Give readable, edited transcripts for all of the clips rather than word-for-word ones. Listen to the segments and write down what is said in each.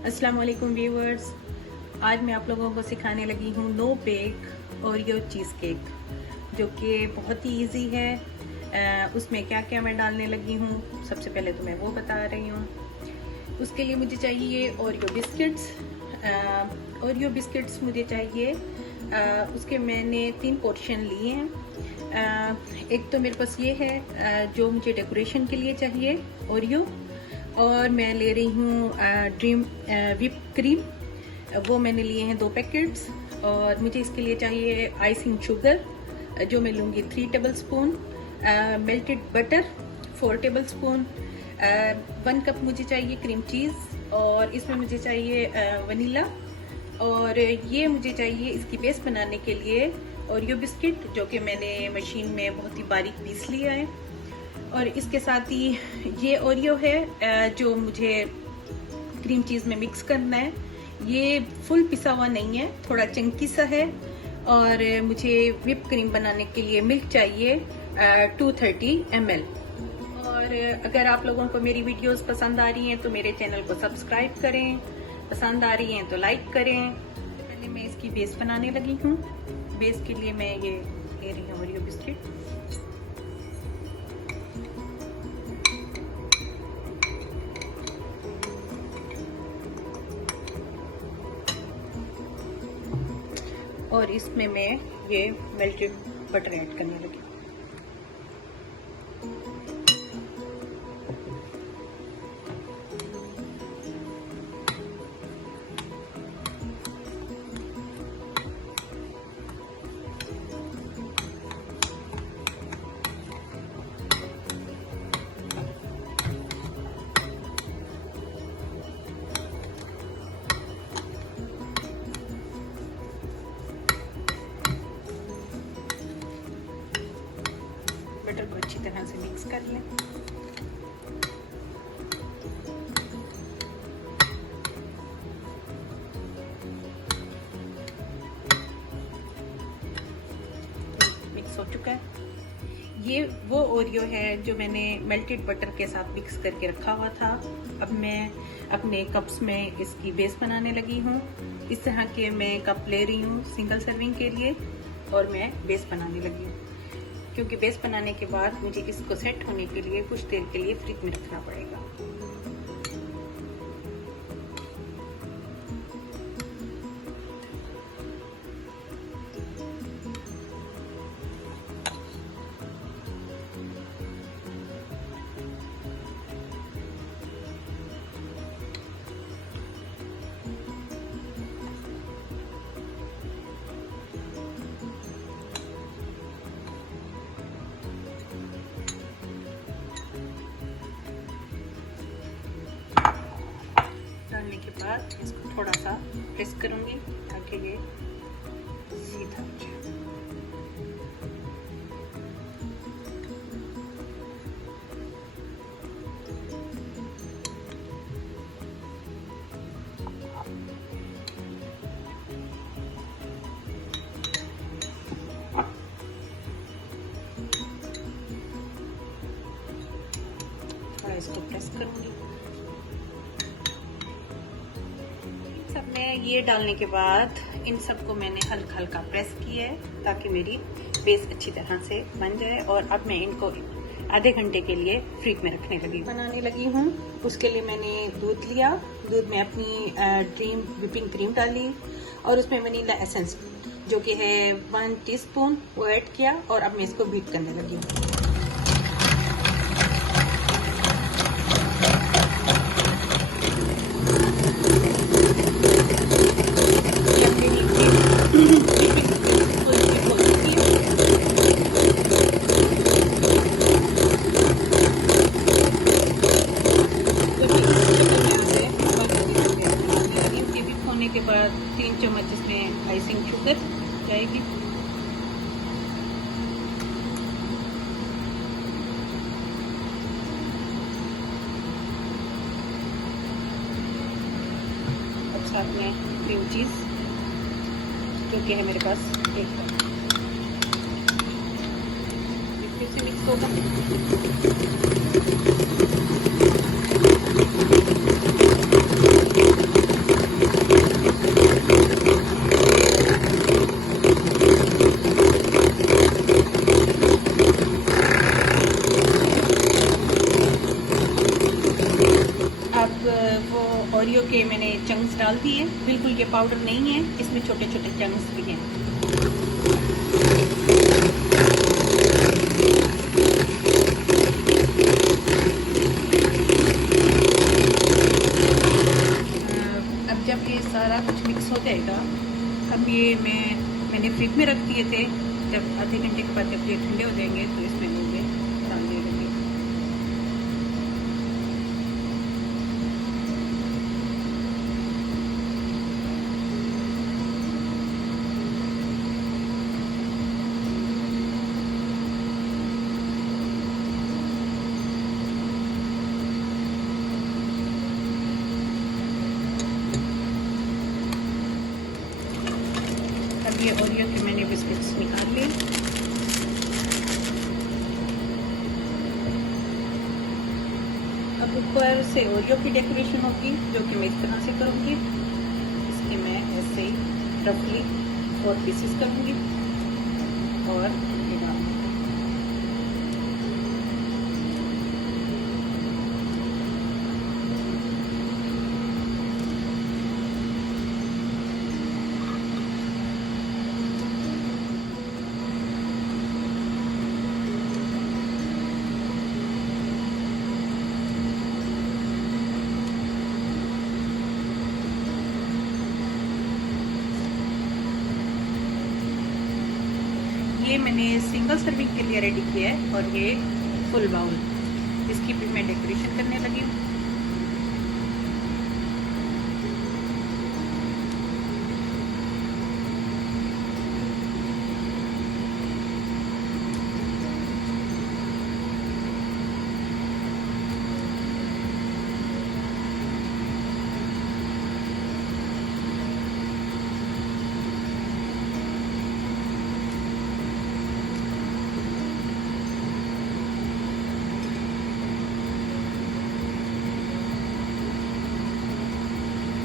अस्सलाम वालेकुम व्यूअर्स, आज मैं आप लोगों को सिखाने लगी हूँ no bake Oreo cheesecake, जो कि बहुत ही इजी है। उसमें क्या क्या मैं डालने लगी हूँ सबसे पहले तो मैं वो बता रही हूँ। उसके लिए मुझे चाहिए ओरियो बिस्किट्स। ओरियो बिस्किट्स मुझे चाहिए, उसके मैंने 3 पोर्शन लिए हैं। एक तो मेरे पास ये है जो मुझे डेकोरेशन के लिए चाहिए ओरियो, और मैं ले रही हूँ ड्रीम व्हिप क्रीम, वो मैंने लिए हैं 2 पैकेट्स। और मुझे इसके लिए चाहिए आइसिंग शुगर, जो मैं लूँगी 3 table spoon, melted butter 4 table spoon, 1 cup मुझे चाहिए क्रीम चीज़, और इसमें मुझे चाहिए वनीला, और ये मुझे चाहिए इसकी पेस्ट बनाने के लिए ओरियो बिस्किट, जो कि मैंने मशीन में बहुत ही बारीक पीस लिया है। और इसके साथ ही ये ओरियो है जो मुझे क्रीम चीज़ में मिक्स करना है। ये फुल पिसा हुआ नहीं है, थोड़ा चंकी सा है। और मुझे व्हिप क्रीम बनाने के लिए मिल्क चाहिए 230 ml। और अगर आप लोगों को मेरी वीडियोस पसंद आ रही हैं तो मेरे चैनल को सब्सक्राइब करें, पसंद आ रही हैं तो लाइक करें। पहले मैं इसकी बेस बनाने लगी हूँ। बेस के लिए मैं ये ले रही हूँ ओरियो बिस्किट। और इसमें मैं ये मेल्टेड बटर ऐड करने लगी। बटर को अच्छी तरह से मिक्स कर लें। मिक्स हो चुका है। ये वो ओरियो है जो मैंने मेल्टेड बटर के साथ मिक्स करके रखा हुआ था। अब मैं अपने कप्स में इसकी बेस बनाने लगी हूँ। इस तरह के मैं कप ले रही हूँ सिंगल सर्विंग के लिए, और मैं बेस बनाने लगी हूँ। क्योंकि बेस बनाने के बाद मुझे इसको सेट होने के लिए कुछ देर के लिए फ्रिज में रखना पड़ेगा। डालने के बाद इसको थोड़ा सा प्रेस करूंगी ताकि ये सीधा हो जाए। थोड़ा इसको प्रेस करूंगी। में ये डालने के बाद इन सबको मैंने हल्का हल्का प्रेस किया है ताकि मेरी बेस अच्छी तरह से बन जाए। और अब मैं इनको आधे घंटे के लिए फ्रिज में रखने लगी बनाने लगी हूँ। उसके लिए मैंने दूध लिया, दूध में अपनी ड्रीम व्हिपिंग क्रीम डाली, और उसमें वनीला एसेंस जो कि है 1 टीस्पून वो ऐड किया, और अब मैं इसको बीट करने लगी हूँ। के बाद 3 चम्मच इसमें आइसिंग शुगर जाएगी। अब साथ में क्रीम चीज जो कि है मेरे पास 1 कप, फिर से मिक्स होगा। अब वो ओरियो के मैंने चंक्स डाल दिए, बिल्कुल ये पाउडर नहीं है, इसमें छोटे छोटे चंक्स भी हैं। अब जब ये सारा कुछ मिक्स हो जाएगा, अब ये मैंने फ्रिज में रख दिए थे, जब आधे घंटे के बाद जब ये ठंडे हो जाएंगे तो इसमें मुझे डाल दिए जाएंगे। अब ये ओरियो के मैंने बिस्किट्स निकाल लिए। अब ऊपर से ओरियो की डेकोरेशन होगी, जो कि मैं इस तरह से करूँगी। इसकी मैं ऐसे ही रफली 4 पीसेस करूँगी और ये मैंने सिंगल सर्विंग के लिए रेडी किया है और ये फुल बाउल, इसकी भी मैं डेकोरेशन करने लगी हूँ।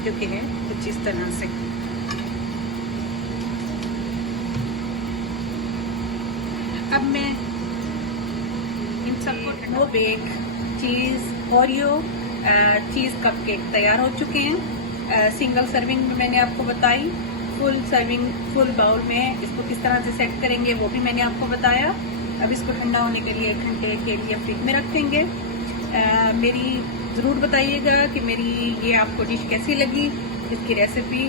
जो कि है कुछ इस तरह से। अब मैं इन सबको नो बेक चीज ओरियो चीज कपकेक तैयार हो चुके हैं। सिंगल सर्विंग में मैंने आपको बताई, फुल सर्विंग फुल बाउल में इसको किस तरह से सेट करेंगे वो भी मैंने आपको बताया। अब इसको ठंडा होने के लिए 1 घंटे के लिए फ्रिज में रख देंगे। मेरी ज़रूर बताइएगा कि मेरी ये आपको डिश कैसी लगी, इसकी रेसिपी